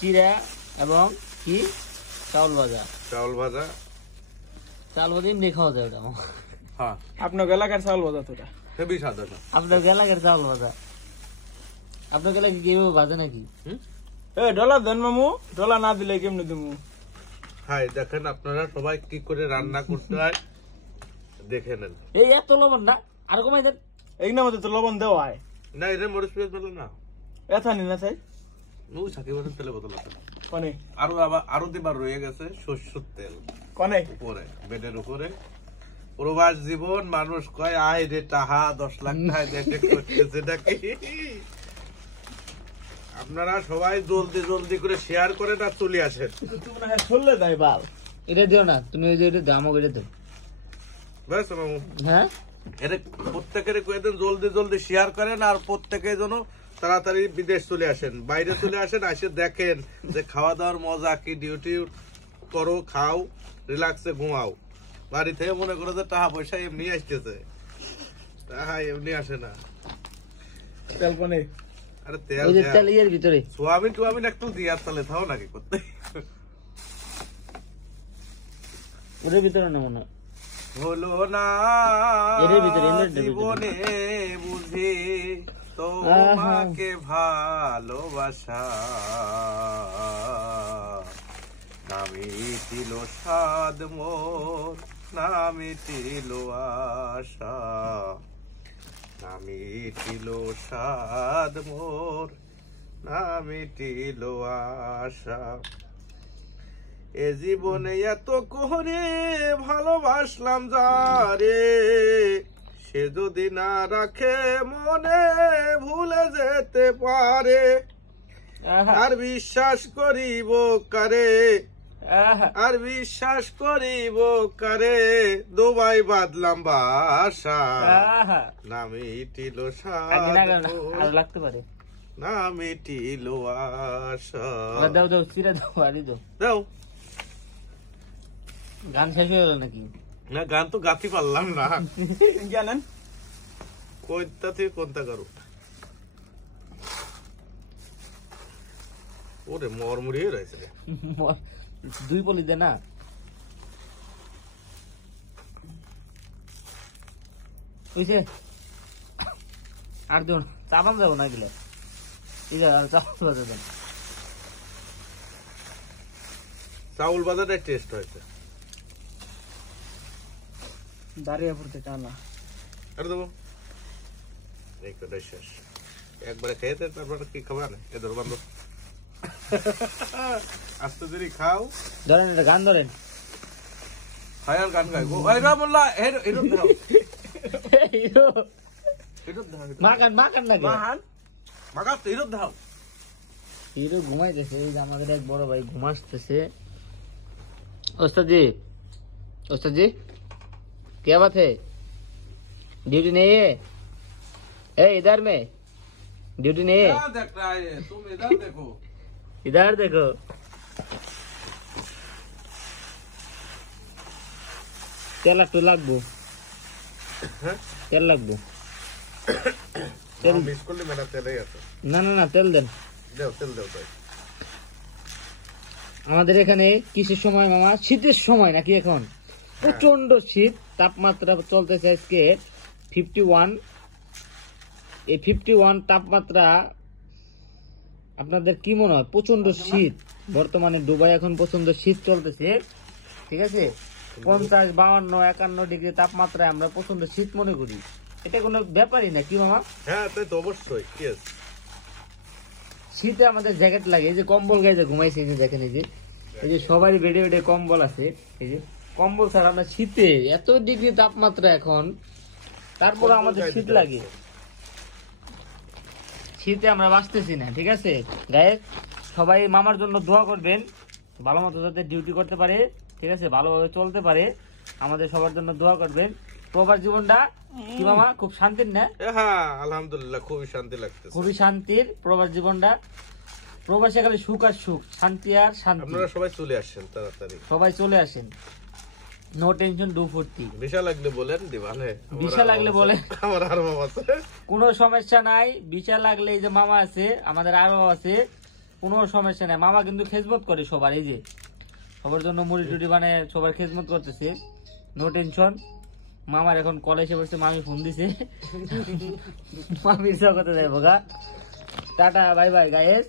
চিড়া এবং কি চাউল ভাজা চাউল ভাজা এমনি খাওয়া যায় ওটা। আপনার এলাকার চাউল ভাজা তো আপনার এলাকার চাউল ভাজা আপনার এলাকায় কিভাবে ভাজে নাকি? ডলার দেন মামু, ডলার না দিলে কেমনি দেবো? হ্যাঁ দেখেন আপনারা সবাই কি করে রান্না করতে হয় দেখে নেন। এই এত লবণ না, আর কমাই দেন। এই না মধ্যে তো লবণ দেওয়া হয় না, এটা মরিচ পেঁয়াজ বলে না, এথা নি না চাই ওই সাকিবের তেলে বোতল আছে কনে, আরো দিবার রয়ে গেছে সরষের তেল কনে উপরে বেডের উপরে। প্রবাস জীবন মানুষ কয় আয় রে টাহা 10 লাখ টাকা দেখে করতেছে নাকি। আপনারা সবাই জলদি জলদি করে শেয়ার করে না চলে আসেন। চললে যাই বাল এটা দিও না তুমি, ওই যে এটা দামও এটা দাও। বুঝছো মামু? হ্যাঁ, এটা প্রত্যেকের কয়ে দেন জলদি জলদি শেয়ার করেন, আর প্রত্যেকে যেন তাড়াতাড়ি বিদেশ চলে আসেন, বাইরে চলে আসেন, এসে দেখেন যে খাওয়া দাওয়ার মজা কি। ডিউটি করো, খাও, রিল্যাক্সে ঘুমাও। বাড়ি থেকে মনে করো যে টাকা পয়সা এমনি আসতেছে, টাকা এমনি আসে না। তেল কনে, আরে তেল তেল এর ভিতরে সোয়াবিন টোয়াবিন একটু দিয়া তাহলে থাও নাকি করতে। ওদের ভিতরে না মনে হলো না জীবনে বুঝি তোমাকে ভালোবাসা, না মিটিল সাদ মোর, না মিটিল আশা, না মিটিল সাদ মোর, না মিটিল আশা। এ জীবনে এত করে ভালোবাসলাম যারে, সে যদি না রাখে মনে ভুলে যেতে পারে। আর বিশ্বাস করিব কারে, আর বিশ্বাস করিব কারে, দুবাই বাদলাম বাসা, না মিটিল লাগতে পারে, না মিটিল আশা। দাও দাও চিরা দাও, আরে দাও দাও। গান শেষ হয়ে গেল নাকি? না, গান তো গাতে পারলাম না। জানেন কোনটা থেকে কোনটা করো? ওরে মরমুড়িয়ে রয়েছে রে। দুই পলি দে না, বুঝছে? আর দিন চাপাম যাবো না গেলে, ঠিক আছে? আর চাপাম বাজা দেন। চাউল বাজারটা টেস্ট হয়েছে। দাঁড়িয়ে পড়তে টানা আর দেবো এই কটাই শেষ, একবারে খেয়েছে তারপরে কি খাবার না এদের বান্ধব। আস্তে দেরি খাও, ধরেন এটা গান ধরেন, হায়ার গান গাই গো। এই রামুল্লা এর দাও, মাকান মাকান নাকি মাহান মাগা তো এর দাও। হিরো ঘুমাইতেছে, এই যে আমাদের এক বড় ভাই ঘুমাসতেছে। ওস্তাদ জি, ওস্তাদ জি क्या बात है, ड्यूटी नहीं है? ए इधर में ड्यूटी नहीं है? क्या देख रहा है तुम? इधर देखो, इधर देखो। তেল একটু লাগবো, তেল লাগবো। তেল মিস করলে মেলা তেলেই আছে। না না না, তেল দেন, দাও তেল দাও তাই। আমাদের এখানে কিসের সময় মামা? শীতের সময় নাকি এখন? প্রচন্ড শীত, তাপমাত্রা চলতেছে আজকে 51। এই 51 তাপমাত্রা আপনাদের কি মনে হয়? প্রচন্ড শীত বর্তমানে দুবাই, এখন প্রচন্ড শীত চলতেছে, ঠিক আছে? 50, 52, 51 ডিগ্রি তাপমাত্রায় আমরা প্রচন্ড শীত মনে করি, এটা কোনো ব্যাপারই না কি মামা? হ্যাঁ তাই তো অবশ্যই। শীতে আমাদের জ্যাকেট লাগে, এই যে কম্বল গায়ে যে ঘুমাইছে, এই যে দেখেন, এই যে সবারই বেডে বেডে কম্বল আছে, এই যে কম্বল ছাড়া আমরা শীতে এত ডিগ্রি তাপমাত্রা এখন, তারপর আমাদের শীত লাগে, শীতে আমরা বাঁচতেছি না, ঠিক আছে? গায়ে সবাই মামার জন্য দোয়া করবেন, ভালো মতো যাতে ডিউটি করতে পারে, ঠিক আছে? ভালোভাবে চলতে পারে, আমাদের সবার জন্য দোয়া করবেন। প্রবাস জীবনটা কি মামা খুব শান্তির না? হ্যাঁ আলহামদুলিল্লাহ, খুবই শান্তি লাগতেছে, খুবই শান্তির প্রবাস জীবনটা। প্রবাসে খালি সুখ আর সুখ, শান্তি আর শান্তি। আপনারা সবাই চলে আসেন তাড়াতাড়ি, সবাই চলে আসেন। নো টেনশন ডু ফুর্তি। বিষা লাগলে বলেন দিবানে, বিষা লাগলে বলেন, আমার আর বাবা আছে, কোনো সমস্যা নাই। বিষা লাগলে এই যে মামা আছে, আমাদের আরো আছে, কোনো সমস্যা নাই। মামা কিন্তু খেজমত করে সবার, এই যে সবার জন্য মুড়ি টুড়ি বানায় সবার খেজমত করতেছে, নো টেনশন। মামার এখন কল এসে পড়ছে, মামি ফোন দিছে, মামির সাথে যাইবো গা। Tata bye bye guys.